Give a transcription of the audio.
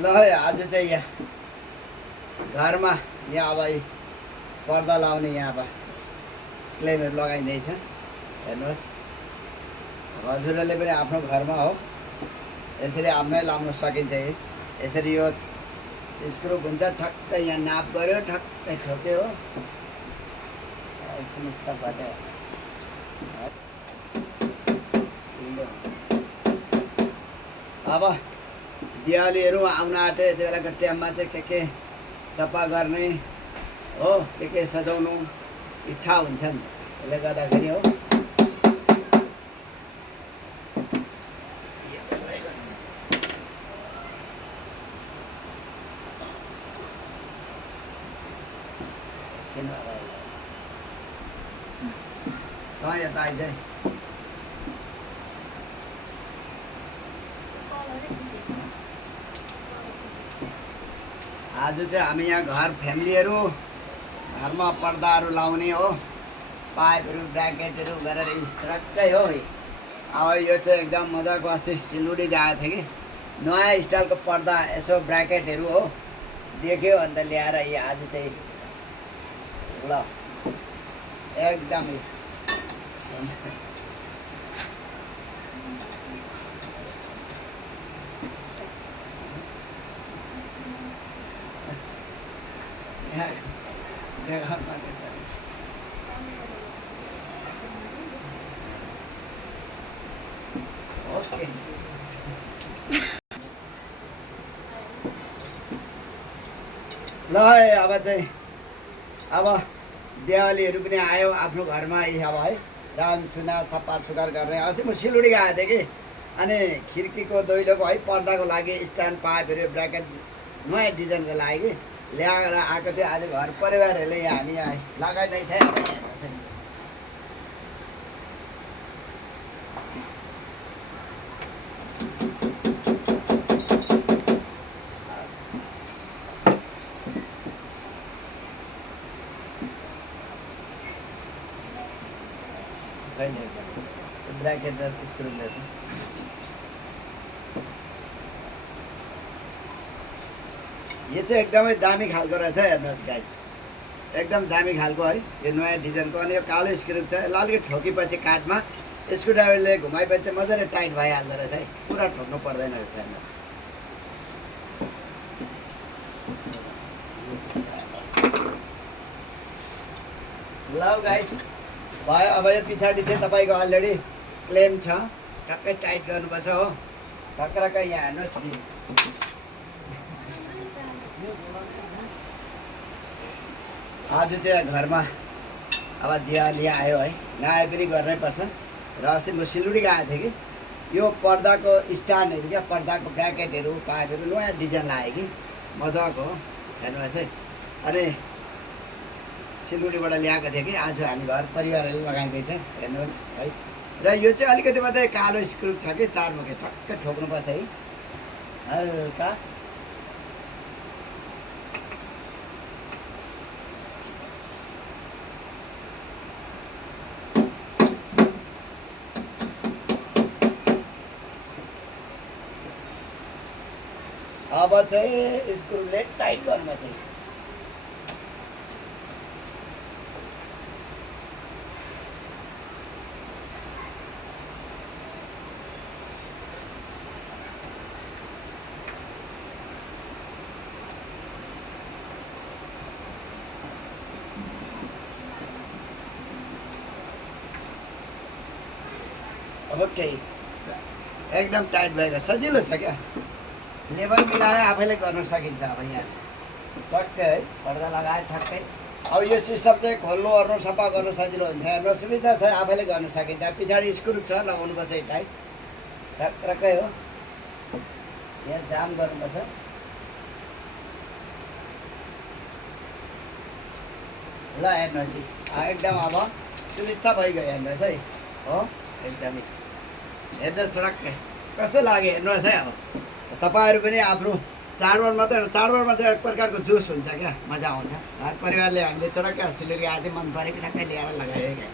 ल है आज चाहिँ यहाँ घरमा यहाँ अब पर्दा लाउने यहाँ अब क्लेमहरू लगाइँदैछ। हेर्नुहोस् हजुरहरूले पनि आफ्नो घरमा हो यसरी आफ्नै लाउन सकिन्छ। यसरी यो स्क्रु हुन्छ, ठक्कै यहाँ नाप गर्यो, ठक्कै ठोक्यो हो। अब दिवालीहरू आउन आँट्यो, यति बेलाको टाइममा चाहिँ के सफा गर्ने हो, के सजाउनु इच्छा हुन्छ नि, त्यसले गर्दाखेरि हो। यता आइज आज चाहिँ हामी यहाँ घर फ्यामिलीहरू घरमा पर्दाहरू लाउने हो, पाइपहरू ब्राकेटहरू गरेर ट्रक्कै हो। अब यो चाहिँ एकदम मजाको अस्ति सिलगढी गएको थियो कि नयाँ स्टाइलको पर्दा यसो ब्राकेटहरू हो देख्यो अन्त ल्याएर यो आज चाहिँ ल एकदम ओके ल है अब चाहिँ अब दिवालीहरू पनि आयो आफ्नो घरमा अब है राम चुना सफा सुग्घर गर्ने। अस्ति म सिलगढी गएको थिएँ कि अनि खिड्कीको दैलोको है पर्दाको लागि स्ट्यान्ड पाइपहरू ब्राकेट नयाँ डिजाइनको लागि ल्याएर आएको थियो। आज घर परिवारहरूले यहाँ हामी यहाँ लगाइँदैछ। ब्राकेट र स्क्रुले यो चाहिँ एकदमै दामी खालको रहेछ। हेर्नुहोस् गाइस, एकदम दामी खालको है, यो नयाँ डिजाइनको। अनि यो कालो स्क्रू छ, यसलाई अलिकति ठोकेपछि काठमा स्क्रु ड्राइभरले घुमाएपछि चाहिँ मजाले टाइट भइहाल्दो रहेछ है, पुरा ठोक्नु पर्दैन रहेछ। हेर्नुहोस् ल गाइस भयो। अब यो पछाडि चाहिँ तपाईँको अलरेडी क्लेम छ, टक्कै टाइट गर्नुपर्छ हो, टक्राकै यहाँ हेर्नुहोस्। आज चाहिँ घरमा अब दिवाली आयो है, नआए पनि गर्नै पर्छ। र अस्ति म सिलगढी गएको थिएँ कि यो पर्दाको स्ट्यान्डहरू क्या, पर्दाको ब्राकेटहरू पाइपहरू नयाँ डिजाइन लाग्यो कि मजाको हो। हेर्नुहोस् है, अनि सिलगढीबाट ल्याएको थिएँ कि आज हामी घर परिवारहरूले लगाइँदैछ। हेर्नुहोस् है, र यो चाहिँ अलिकति मात्रै कालो स्क्रु छ कि चार मुखे टक्कै ठोक्नुपर्छ है हल्का। अब चाहिँ स्क्रुले टाइट गर्नुपर्छ है। ओके एकदम टाइट भएर सजिलो छ क्या, लेबर मिलायो आफैले गर्न सकिन्छ। अब यहाँ टक्कै है पर्दा लगायो ठक्कै। अब यो सिस्टम चाहिँ खोल्नु ओर्नु सफा गर्नु सजिलो हुन्छ। हेर्नु सुविधा छ, आफैले गर्न सकिन्छ। पछाडि स्क्रु छ, लगाउनुपर्छ टाइट टक्कै हो, यहाँ जाम गर्नुपर्छ। ल हेर्नुहोस् एकदम अब सुविस्ता भइगयो। हेर्नुहोस् है हो, एकदमै हेर्नुहोस् टक्कै कस्तो लाग्यो हेर्नुहोस् है। अब तपाईँहरू पनि आफ्नो चाडबाड मात्रै, चाडबाडमा चाहिँ एक प्रकारको जोस हुन्छ क्या, मजा आउँछ। घर परिवारले हामीले चटक्कै सिलगढी आएको थियो, मन परेको टक्कै ल्याएर लगायो क्या।